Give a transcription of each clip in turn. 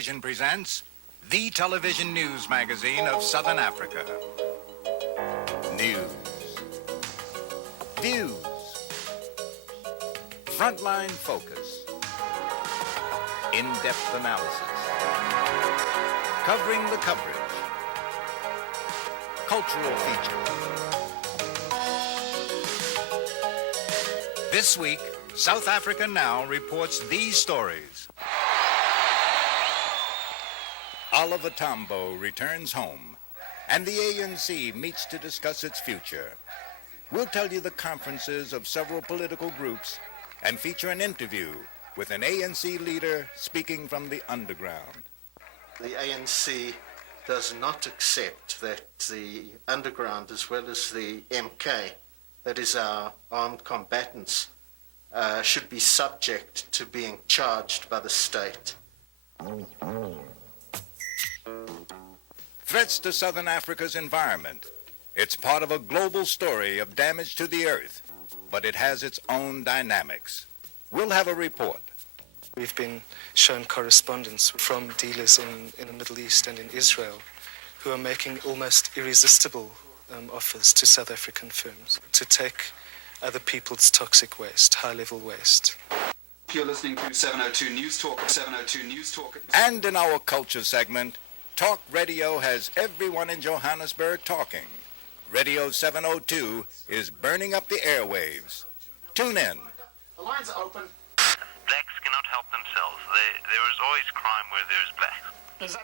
Television presents the television news magazine of Southern Africa. News. Views. Frontline focus. In-depth analysis. Covering the coverage. Cultural features. This week, South Africa Now reports these stories. Oliver Tambo returns home, and the ANC meets to discuss its future. We'll tell you the conferences of several political groups and feature an interview with an ANC leader speaking from the underground. The ANC does not accept that the underground, as well as the MK, that is our armed combatants, should be subject to being charged by the state. Threats to Southern Africa's environment. It's part of a global story of damage to the earth, but it has its own dynamics. We'll have a report. We've been shown correspondence from dealers in the Middle East and in Israel who are making almost irresistible offers to South African firms to take other people's toxic waste, high-level waste. You're listening to 702 News Talk, 702 News Talk. And in our culture segment, Talk Radio has everyone in Johannesburg talking. Radio 702 is burning up the airwaves. Tune in. The lines are open. Blacks cannot help themselves. There is always crime where there is blacks.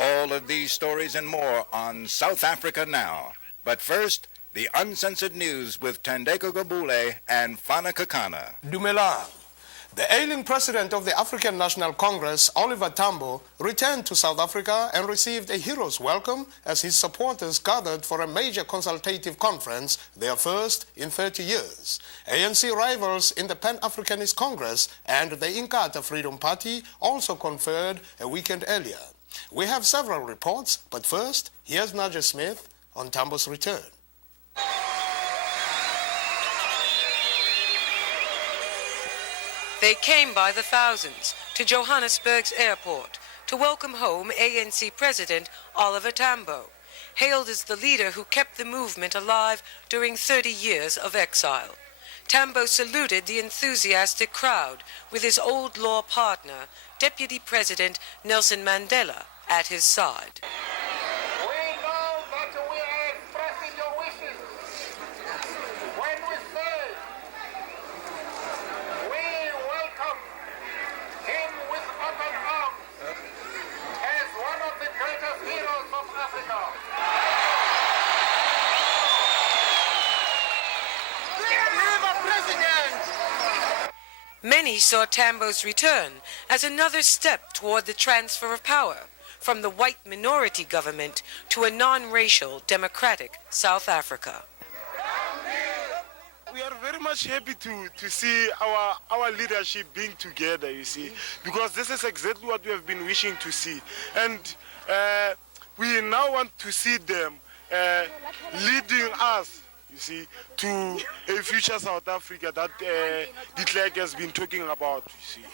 All of these stories and more on South Africa Now. But first, the uncensored news with Thandeka Gqubule and Fana Kekana. Dumelang. The ailing president of the African National Congress, Oliver Tambo, returned to South Africa and received a hero's welcome as his supporters gathered for a major consultative conference, their first in 30 years. ANC rivals in the Pan-Africanist Congress and the Inkatha Freedom Party also conferred a weekend earlier. We have several reports, but first, here's Nadja Smith on Tambo's return. They came by the thousands to Johannesburg's airport to welcome home ANC President Oliver Tambo, hailed as the leader who kept the movement alive during 30 years of exile. Tambo saluted the enthusiastic crowd with his old law partner, Deputy President Nelson Mandela, at his side. Many saw Tambo's return as another step toward the transfer of power from the white minority government to a non-racial democratic South Africa. We are very much happy to see our leadership being together, you see, because this is exactly what we have been wishing to see. And we now want to see them leading us, you see, to a future South Africa that the Klerk has been talking about, you see.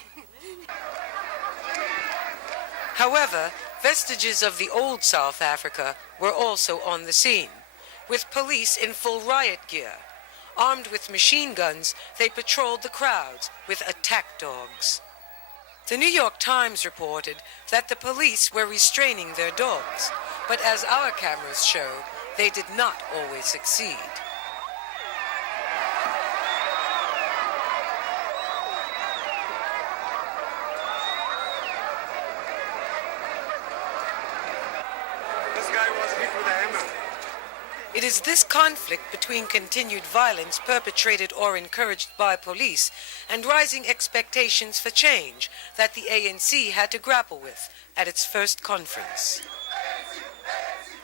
However, vestiges of the old South Africa were also on the scene, with police in full riot gear. Armed with machine guns, they patrolled the crowds with attack dogs. The New York Times reported that the police were restraining their dogs, but as our cameras show, they did not always succeed. It is this conflict between continued violence perpetrated or encouraged by police and rising expectations for change that the ANC had to grapple with at its first conference.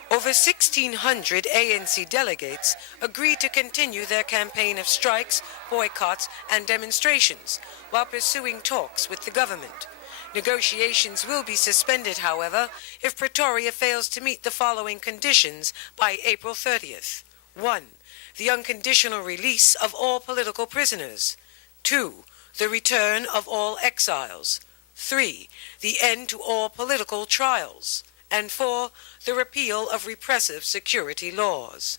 Over 1,600 ANC delegates agreed to continue their campaign of strikes, boycotts, and demonstrations while pursuing talks with the government. Negotiations will be suspended, however, if Pretoria fails to meet the following conditions by April 30th. 1. The unconditional release of all political prisoners. 2. The return of all exiles. 3. The end to all political trials. And 4. The repeal of repressive security laws.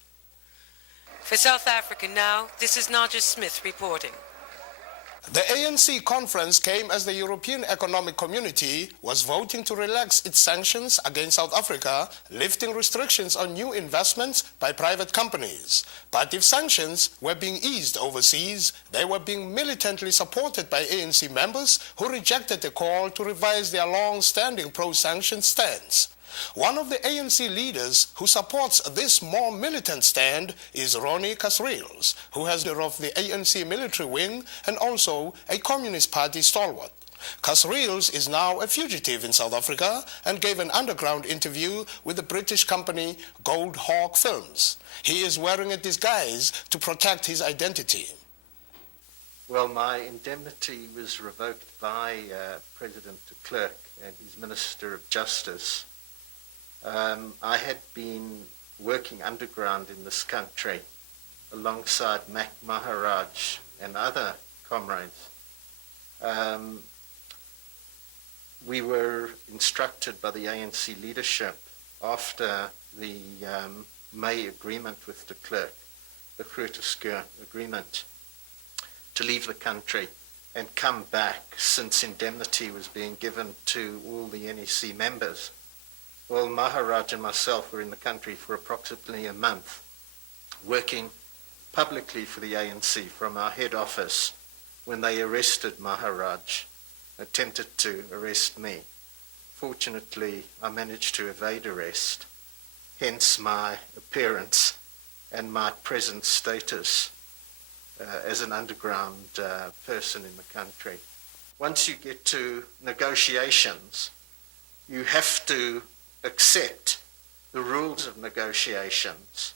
For South Africa Now, this is Nadja Smith reporting. The ANC conference came as the European Economic Community was voting to relax its sanctions against South Africa, lifting restrictions on new investments by private companies. But if sanctions were being eased overseas, they were being militantly supported by ANC members who rejected the call to revise their long-standing pro-sanction stance. One of the ANC leaders who supports this more militant stand is Ronnie Kasrils, who has been of the ANC military wing and also a Communist Party stalwart. Kasrils is now a fugitive in South Africa and gave an underground interview with the British company Gold Hawk Films. He is wearing a disguise to protect his identity. Well, my indemnity was revoked by President Klerk and his Minister of Justice. I had been working underground in this country alongside Mac Maharaj and other comrades. We were instructed by the ANC leadership after the May agreement with de Klerk, the Grooteskuur agreement, to leave the country and come back since indemnity was being given to all the NEC members. Well, Maharaj and myself were in the country for approximately a month, working publicly for the ANC from our head office when they arrested Maharaj, attempted to arrest me. Fortunately, I managed to evade arrest, hence my appearance and my present status as an underground person in the country. Once you get to negotiations, you have to accept the rules of negotiations.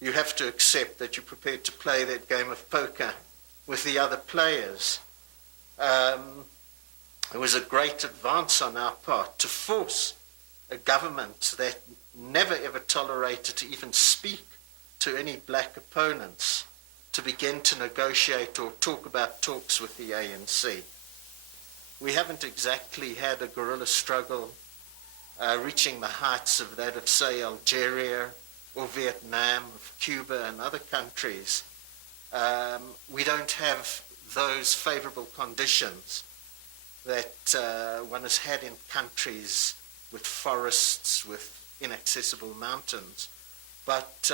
You have to accept that you're prepared to play that game of poker with the other players. It was a great advance on our part to force a government that never ever tolerated to even speak to any black opponents to begin to negotiate or talk about talks with the ANC. We haven't exactly had a guerrilla struggle reaching the heights of that of, say, Algeria or Vietnam, of Cuba and other countries. We don't have those favorable conditions that one has had in countries with forests, with inaccessible mountains. But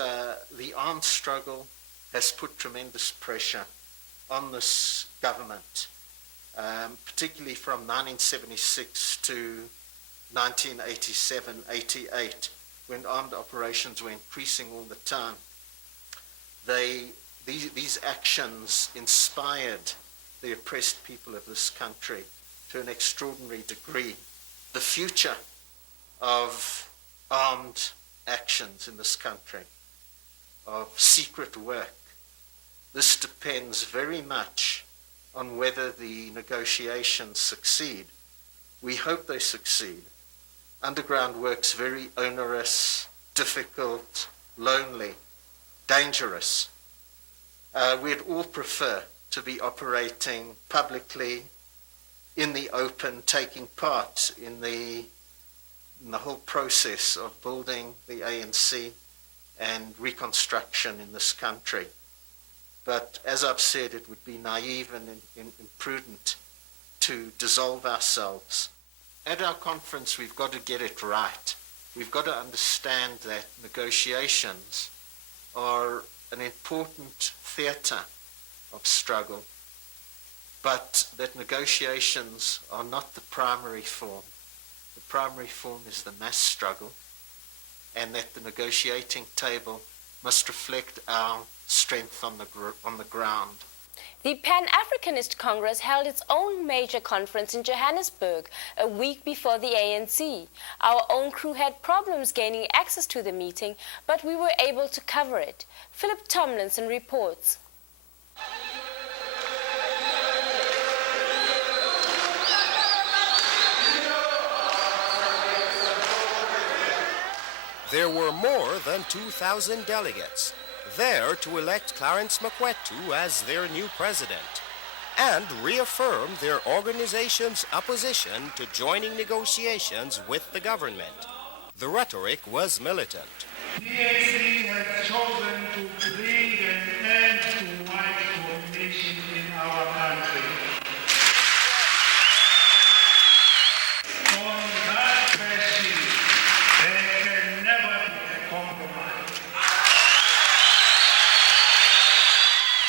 the armed struggle has put tremendous pressure on this government, particularly from 1976 to 1987-88, when armed operations were increasing all the time. These actions inspired the oppressed people of this country to an extraordinary degree. The future of armed actions in this country, of secret work, this depends very much on whether the negotiations succeed. We hope they succeed. Underground work's very onerous, difficult, lonely, dangerous. We'd all prefer to be operating publicly, in the open, taking part in the whole process of building the ANC and reconstruction in this country. But as I've said, it would be naive and imprudent to dissolve ourselves. At our conference, we've got to get it right. We've got to understand that negotiations are an important theatre of struggle, but that negotiations are not the primary form. The primary form is the mass struggle, and that the negotiating table must reflect our strength on the ground. The Pan-Africanist Congress held its own major conference in Johannesburg a week before the ANC. Our own crew had problems gaining access to the meeting, but we were able to cover it. Phillip Tomlinson reports. There were more than 2,000 delegates there to elect Clarence Makwetu as their new president. and reaffirmed their organization's opposition to joining negotiations with the government. The rhetoric was militant. The ANC has chosen to bring an end to white domination in our country. On that question, there can never be a compromise.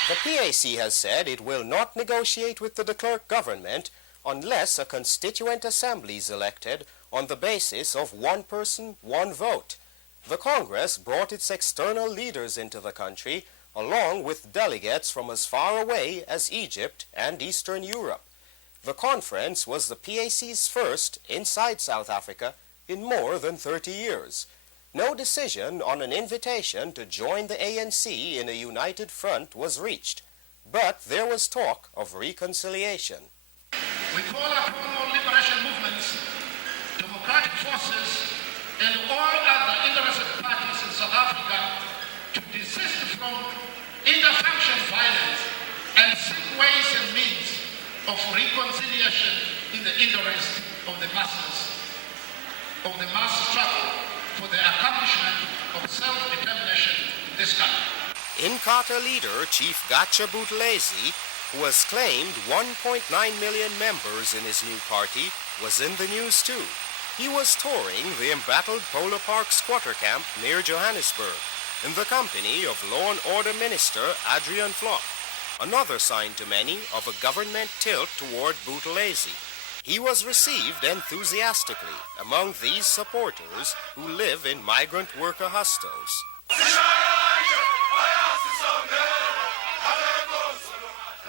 The PAC has said it will not negotiate with the Klerk government unless a constituent assembly is elected on the basis of one person, one vote. The Congress brought its external leaders into the country, along with delegates from as far away as Egypt and Eastern Europe. The conference was the PAC's first inside South Africa in more than 30 years. No decision on an invitation to join the ANC in a united front was reached, but there was talk of reconciliation. We call upon all liberation movements, democratic forces, and all other interested parties in South Africa to desist from interfaction violence and seek ways and means of reconciliation in the interest of the masses, of the mass struggle for the accomplishment of self-determination in this country. Inkatha leader Chief Gatsha Buthelezi, who has claimed 1.9 million members in his new party, was in the news too. He was touring the embattled Phola Park squatter camp near Johannesburg in the company of Law and Order Minister Adrian Flock, another sign to many of a government tilt toward Buthelezi. He was received enthusiastically among these supporters who live in migrant worker hostels.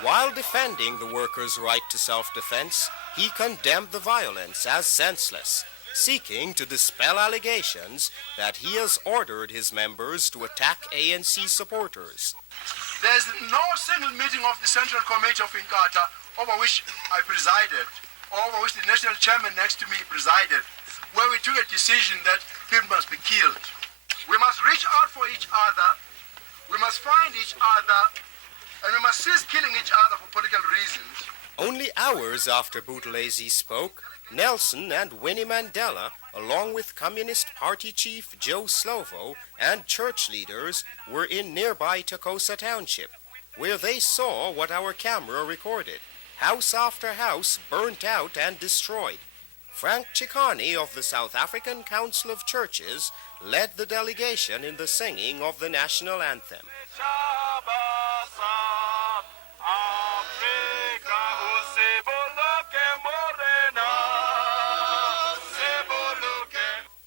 While defending the workers' right to self-defense, he condemned the violence as senseless, seeking to dispel allegations that he has ordered his members to attack ANC supporters. There's no single meeting of the Central Committee of Inkatha over which I presided, over which the national chairman next to me presided, where we took a decision that people must be killed. We must reach out for each other, we must find each other, and we must cease killing each other for political reasons. Only hours after Buthelezi spoke, Nelson and Winnie Mandela, along with Communist Party Chief Joe Slovo and church leaders, were in nearby Tekosa Township, where they saw what our camera recorded. House after house burnt out and destroyed. Frank Chikani of the South African Council of Churches led the delegation in the singing of the national anthem.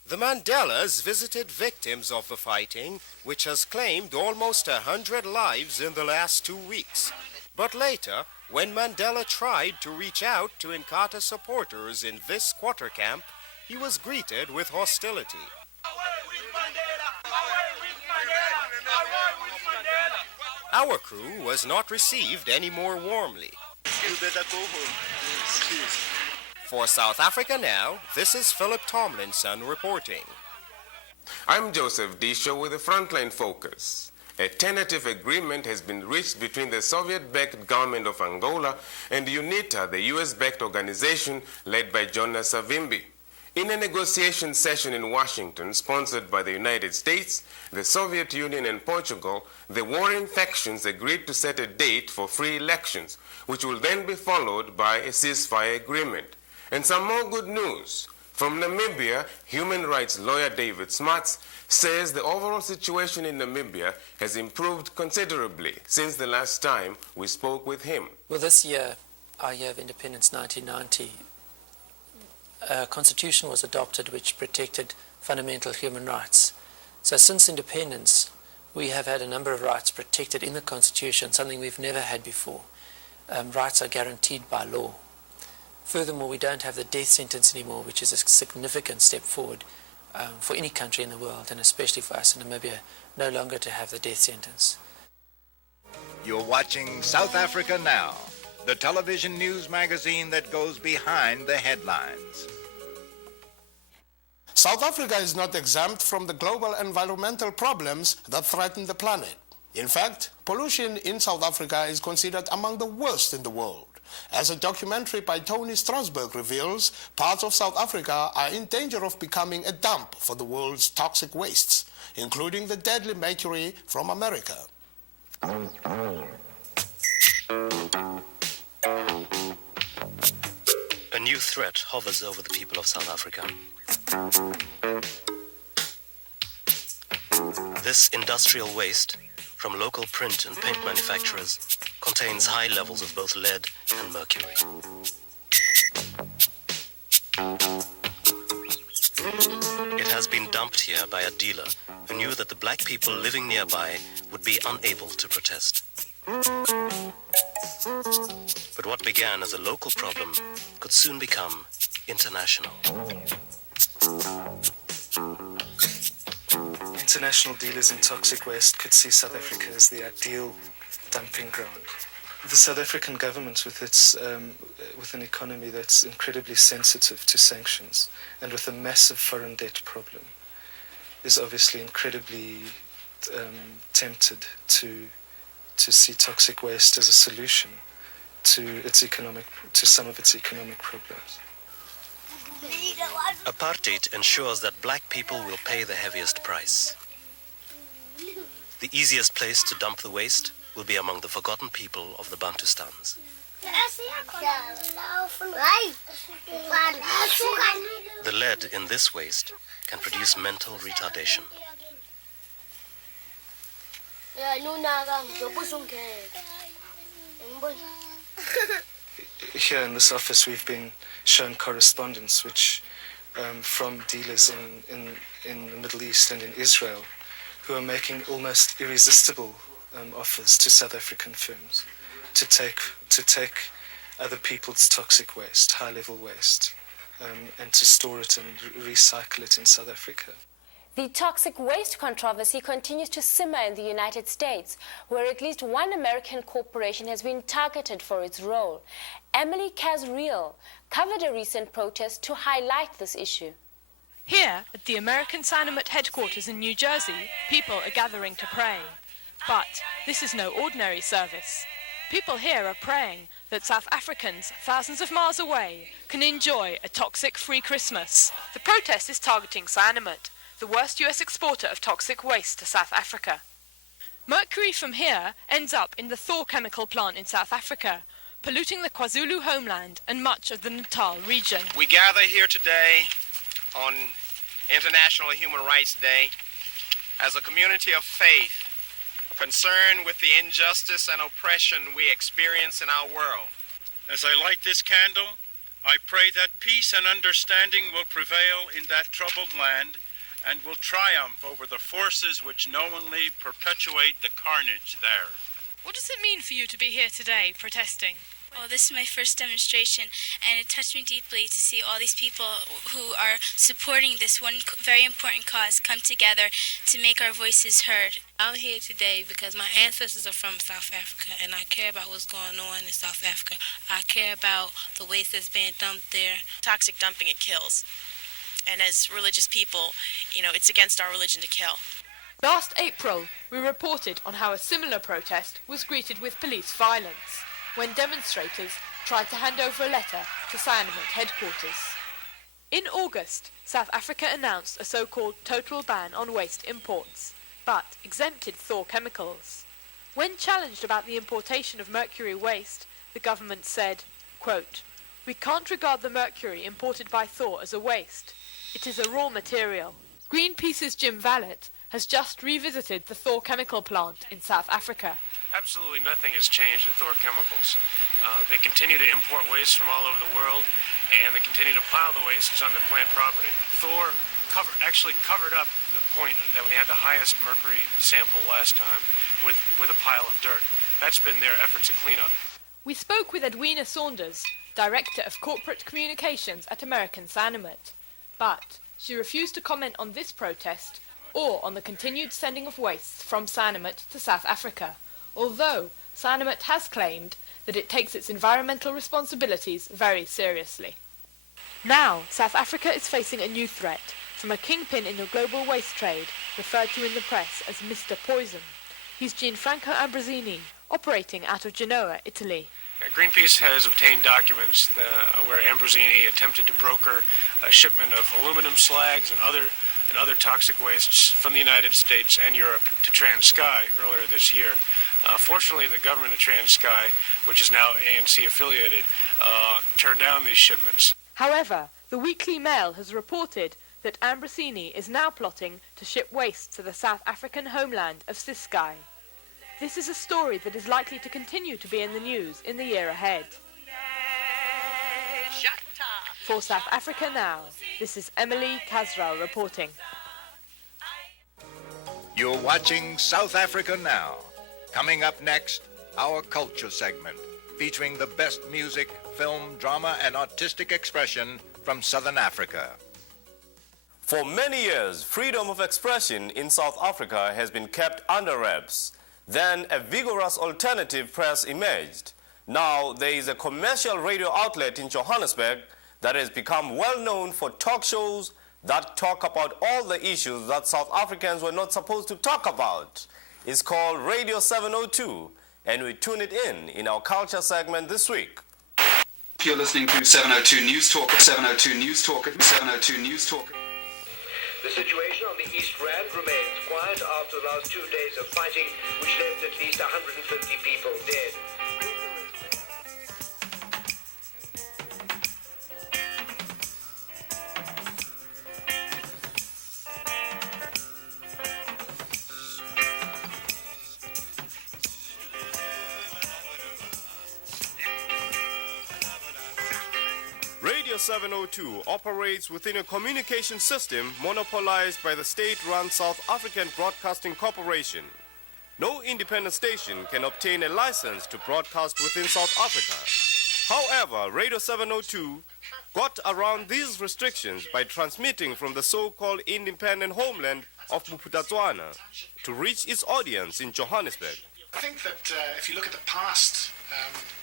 The Mandelas visited victims of the fighting, which has claimed almost 100 lives in the last 2 weeks. But later, when Mandela tried to reach out to Inkatha supporters in this squatter camp, he was greeted with hostility. Our crew was not received any more warmly. You better go home. Please. For South Africa Now, this is Phillip Tomlinson reporting. I'm Joseph Disho with the Frontline Focus. A tentative agreement has been reached between the Soviet-backed government of Angola and UNITA, the US-backed organization led by Jonas Savimbi. In a negotiation session in Washington, sponsored by the United States, the Soviet Union and Portugal, the warring factions agreed to set a date for free elections, which will then be followed by a ceasefire agreement. And some more good news. From Namibia, human rights lawyer David Smuts says the overall situation in Namibia has improved considerably since the last time we spoke with him. Well, this year, our year of independence, 1990, a constitution was adopted which protected fundamental human rights. So since independence, we have had a number of rights protected in the constitution, something we've never had before. Rights are guaranteed by law. Furthermore, we don't have the death sentence anymore, which is a significant step forward for any country in the world, and especially for us in Namibia, no longer to have the death sentence. You're watching South Africa Now, the television news magazine that goes behind the headlines. South Africa is not exempt from the global environmental problems that threaten the planet. In fact, pollution in South Africa is considered among the worst in the world. As a documentary by Tony Strasberg reveals, parts of South Africa are in danger of becoming a dump for the world's toxic wastes, including the deadly mercury from America. A new threat hovers over the people of South Africa. This industrial waste from local print and paint manufacturers contains high levels of both lead and mercury. It has been dumped here by a dealer who knew that the black people living nearby would be unable to protest. But what began as a local problem could soon become international. International dealers in toxic waste could see South Africa as the ideal dumping ground. The South African government, with an economy that's incredibly sensitive to sanctions and with a massive foreign debt problem, is obviously incredibly tempted to see toxic waste as a solution to some of its economic problems. Apartheid ensures that black people will pay the heaviest price. The easiest place to dump the waste will be among the forgotten people of the Bantustans. The lead in this waste can produce mental retardation. Here in this office we've been shown correspondence which from dealers in the Middle East and in Israel who are making almost irresistible offers to South African firms to take other people's toxic waste, high-level waste, and to store it and recycle it in South Africa. The toxic waste controversy continues to simmer in the United States, where at least one American corporation has been targeted for its role. Ronnie Kasrils covered a recent protest to highlight this issue. Here, at the American Sinomet headquarters in New Jersey, people are gathering to pray. But this is no ordinary service. People here are praying that South Africans, thousands of miles away, can enjoy a toxic-free Christmas. The protest is targeting Sinomet, the worst US exporter of toxic waste to South Africa. Mercury from here ends up in the Thor chemical plant in South Africa, polluting the KwaZulu homeland and much of the Natal region. We gather here today on International Human Rights Day as a community of faith concerned with the injustice and oppression we experience in our world. As I light this candle, I pray that peace and understanding will prevail in that troubled land and will triumph over the forces which knowingly perpetuate the carnage there. What does it mean for you to be here today protesting? Well, this is my first demonstration, and it touched me deeply to see all these people who are supporting this one very important cause come together to make our voices heard. I'm here today because my ancestors are from South Africa, and I care about what's going on in South Africa. I care about the waste that's being dumped there. Toxic dumping, it kills. And as religious people, it's against our religion to kill. Last April, we reported on how a similar protest was greeted with police violence when demonstrators tried to hand over a letter to Sinomet headquarters. In August, South Africa announced a so-called total ban on waste imports, but exempted Thor chemicals. When challenged about the importation of mercury waste, the government said, quote, "We can't regard the mercury imported by Thor as a waste. It is a raw material." Greenpeace's Jim Vallet has just revisited the Thor chemical plant in South Africa. Absolutely nothing has changed at Thor Chemicals. They continue to import waste from all over the world, and they continue to pile the waste on their plant property. Thor actually covered up the point that we had the highest mercury sample last time with a pile of dirt. That's been their effort to clean up. We spoke with Edwina Saunders, Director of Corporate Communications at American Sinomet, but she refused to comment on this protest or on the continued sending of waste from Sinomet to South Africa, although Sinomet has claimed that it takes its environmental responsibilities very seriously. Now, South Africa is facing a new threat from a kingpin in the global waste trade, referred to in the press as Mr. Poison. He's Gianfranco Ambrosini, operating out of Genoa, Italy. Greenpeace has obtained documents where Ambrosini attempted to broker a shipment of aluminum slags and other toxic wastes from the United States and Europe to TransSky earlier this year. Fortunately, the government of TransSky, which is now ANC affiliated, turned down these shipments. However, the Weekly Mail has reported that Ambrosini is now plotting to ship waste to the South African homeland of Ciskei. This is a story that is likely to continue to be in the news in the year ahead. For South Africa Now, this is Emily Kasrils reporting. You're watching South Africa Now. Coming up next, our culture segment, featuring the best music, film, drama, and artistic expression from Southern Africa. For many years, freedom of expression in South Africa has been kept under wraps. Then a vigorous alternative press emerged. Now there is a commercial radio outlet in Johannesburg that has become well known for talk shows that talk about all the issues that South Africans were not supposed to talk about. It's called Radio 702, and we tune it in our culture segment this week. You're listening to 702 News Talk at 702 News Talk at 702 News Talk. The situation on the East Rand remains quiet after the last 2 days of fighting, which left at least 150 people dead. Radio 702 operates within a communication system monopolized by the state-run South African Broadcasting Corporation. No independent station can obtain a license to broadcast within South Africa. However, Radio 702 got around these restrictions by transmitting from the so-called independent homeland of Bophuthatswana to reach its audience in Johannesburg. I think that if you look at the past,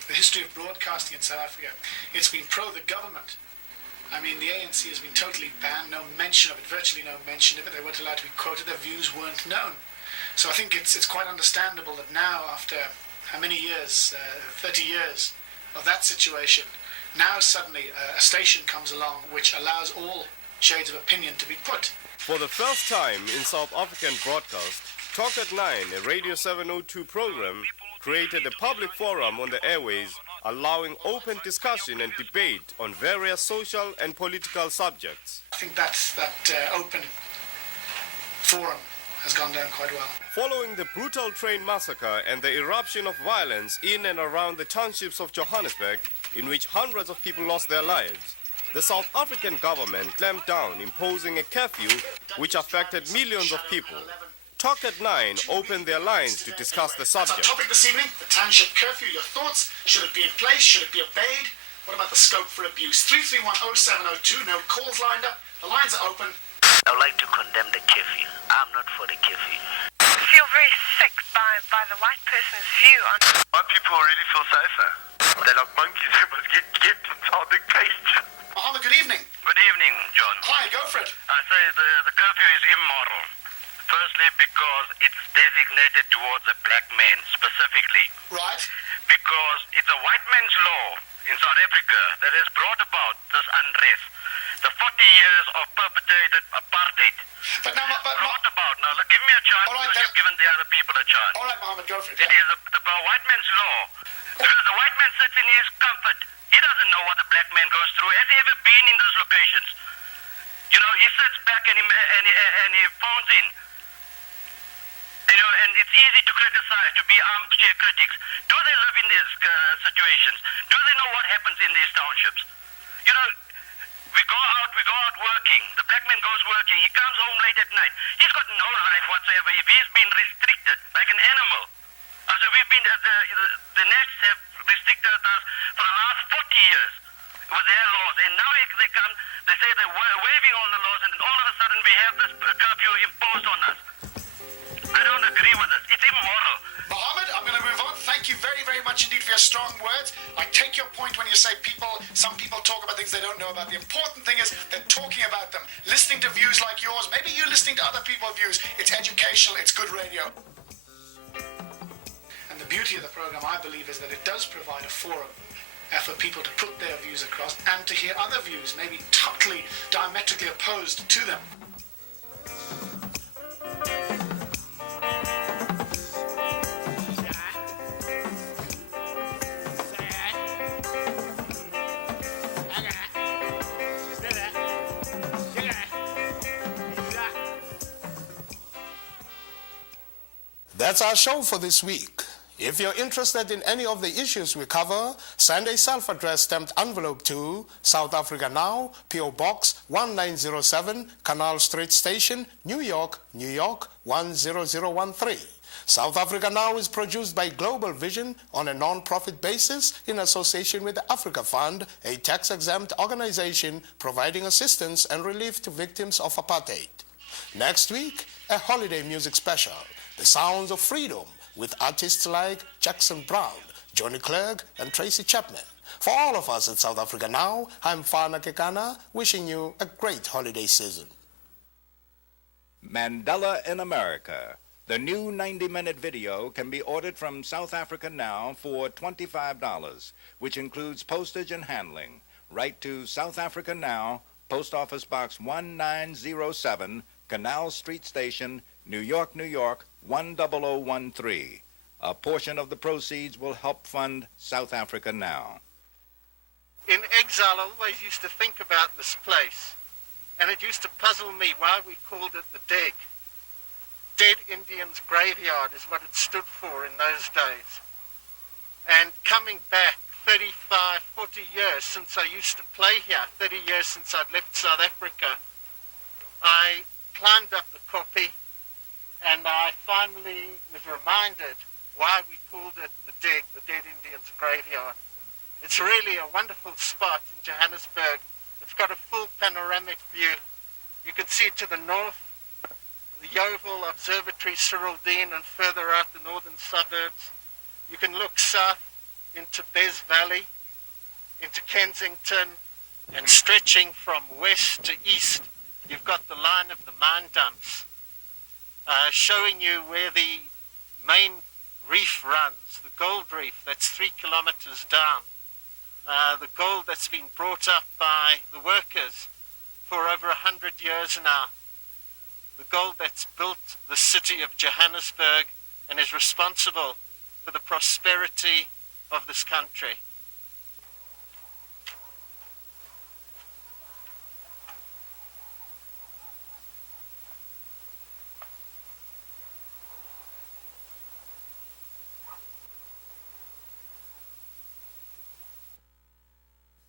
the history of broadcasting in South Africa, it's been pro the government. I mean, the ANC has been totally banned, no mention of it, virtually no mention of it. They weren't allowed to be quoted, their views weren't known. So I think it's quite understandable that now, after how many years, 30 years of that situation, now suddenly a station comes along which allows all shades of opinion to be put. For the first time in South African broadcast, Talk at 9, a Radio 702 program, created a public forum on the airways, allowing open discussion and debate on various social and political subjects. I think that open forum has gone down quite well. Following the brutal train massacre and the eruption of violence in and around the townships of Johannesburg, in which hundreds of people lost their lives, the South African government clamped down, imposing a curfew which affected millions of people. Talk at 9 opened their lines to discuss the subject. That's our topic this evening, the township curfew. Your thoughts? Should it be in place? Should it be obeyed? What about the scope for abuse? 3310702, no calls lined up. The lines are open. I would like to condemn the curfew. I'm not for the curfew. I feel very sick by the white person's view on... White people really feel safer. They're like monkeys who must get inside the cage. Mohammed, good evening. Good evening, John. Hi, go for it. I say the curfew is immoral. Firstly, because it's designated towards a black man, specifically. Right. Because it's a white man's law in South Africa that has brought about this unrest. The 40 years of perpetrated apartheid. But now, now, look, give me a chance, right, because you've given the other people a chance. All right, Mohammed, go for it. It is the white man's law. Because the white man sits in his comfort. He doesn't know what the black man goes through. Has he ever been in those locations? You know, he sits back and he phones in. You know, and it's easy to criticize, to be armchair critics. Do they live in these situations? Do they know what happens in these townships? You know, we go out working. The black man goes working. He comes home late at night. He's got no life whatsoever if he's been restricted like an animal. So we've been, the Nats have restricted us for the last 40 years with their laws. And now they come, they say they're waiving all the laws, and all of a sudden we have this curfew imposed on us. I don't agree with it. It's immoral. Mohammed, I'm going to move on. Thank you very, very much indeed for your strong words. I take your point when you say some people talk about things they don't know about. The important thing is they're talking about them, listening to views like yours. Maybe you're listening to other people's views. It's educational. It's good radio. beauty of the program, I believe, is that it does provide a forum for people to put their views across and to hear other views, maybe totally diametrically opposed to them. That's our show for this week. If you're interested in any of the issues we cover, send a self-addressed stamped envelope to South Africa Now, P.O. Box 1907, Canal Street Station, New York, New York 10013. South Africa Now is produced by Global Vision on a non-profit basis in association with the Africa Fund, a tax-exempt organization providing assistance and relief to victims of apartheid. Next week, a holiday music special, The Sounds of Freedom, with artists like Jackson Brown, Johnny Klerk, and Tracy Chapman. For all of us at South Africa Now, I'm Fana Kekana, wishing you a great holiday season. Mandela in America. The new 90-minute video can be ordered from South Africa Now for $25, which includes postage and handling. Write to South Africa Now, Post Office Box 1907, Canal Street Station, New York, New York 10013. A portion of the proceeds will help fund South Africa Now. In exile, I always used to think about this place, and it used to puzzle me why we called it the Dig. Dead Indians Graveyard is what it stood for in those days. And coming back 35, 40 years since I used to play here, 30 years since I'd left South Africa, I climbed up the kopje, and I finally was reminded why we called it the Dig, the Dead Indians Graveyard. It's really a wonderful spot in Johannesburg. It's got a full panoramic view. You can see to the north, the Yeovil Observatory, Cyril Dean, and further out the northern suburbs. You can look south into Bez Valley, into Kensington, and stretching from west to east, you've got the line of the mine dumps, showing you where the main reef runs, the gold reef that's 3 kilometers down, the gold that's been brought up by the workers for over 100 years now, the gold that's built the city of Johannesburg and is responsible for the prosperity of this country.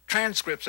Transcripts